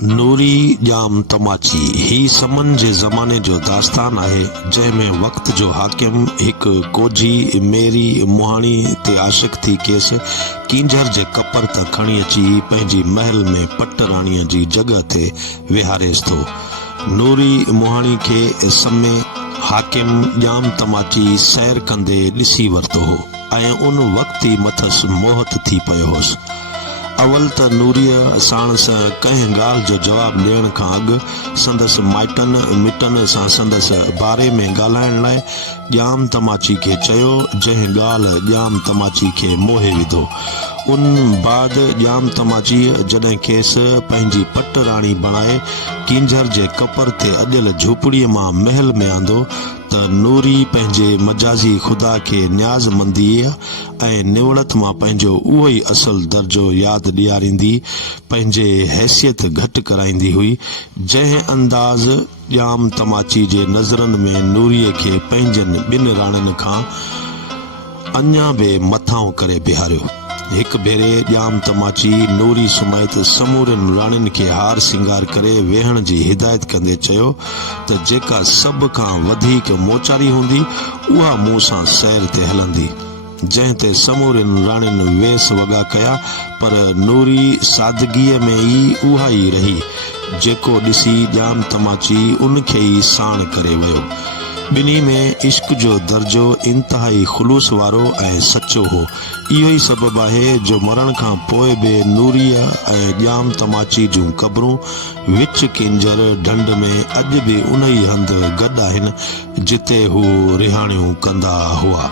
नूरी जाम तमाची ही समन जे ज़माने जो दास्तान आहे जंहिंमें वक़्त जो हाकिम हिक कोजी मेरी मुहाणी ते आशिक थी केस कींझर जे कपर त खणी अची पंहिंजी महल में पट राणीअ जी जगह ते विहारेस थो। नूरी मुहाणी खे समय हाकिम जाम तमाची सैर कंदे ॾिसी वरितो हो ऐं उन वक़्त ई मथस मोहत थी पियो होसि। अवल त नूरीअ साण सां कंहिं ॻाल्हि जो जवाबु ॾियण खां अॻु संदसि माइटनि मिटनि सां संदसि बारे में ॻाल्हाइण लाइ जाम तमाची खे चयो, जंहिं ॻाल्हि जाम तमाची खे मोहे विधो। उन बाद जाम तमाचीअ जॾहिं खेसि पंहिंजी पट राणी बणाए कींझर जे कपर ते अॼल झूपड़ीअ मां महल में आंदो त नूरी पंहिंजे मजाज़ी ख़ुदा खे न्याज़मंदीअ ऐं निवड़त मां पंहिंजो उहो ई असुल दर्जो यादि ॾियारींदी पंहिंजे हैसियत घटि कराईंदी हुई, जंहिं अंदाज़ जाम तमाची जे नज़रनि में नूरीअ खे पंहिंजनि ॿिनि राणियुनि खां अञा बि मथां करे बिहारियो। हिक भेरे जाम तमाची नूरी सुमाइत समूरनि राणियुनि खे हार सिंगार करे वेहण जी हिदायत कंदे चयो त जेका सभ खां वधीक मोचारी हूंदी उहा मूं सां सैर ते हलंदी। जंहिं ते समूरनि राणियुनि वेस वॻा कया, पर नूरी सादगीअ में ई उहा ई रही, जेको ॾिसी जाम तमाची उनखे ई साण करे वियो। ॿिन्ही में इश्क जो दर्जो इंतहाई ख़ुलूस वारो ऐं सचो हो। इहो ई सबबु आहे जो मरण खां पोइ बि नूरीअ ऐं जाम तमाची जूं क़बरूं विच किंजर ढंढ में अॼु बि उन ई हंधि गॾु आहिनि जिते हू रिहाणियूं कंदा हुआ।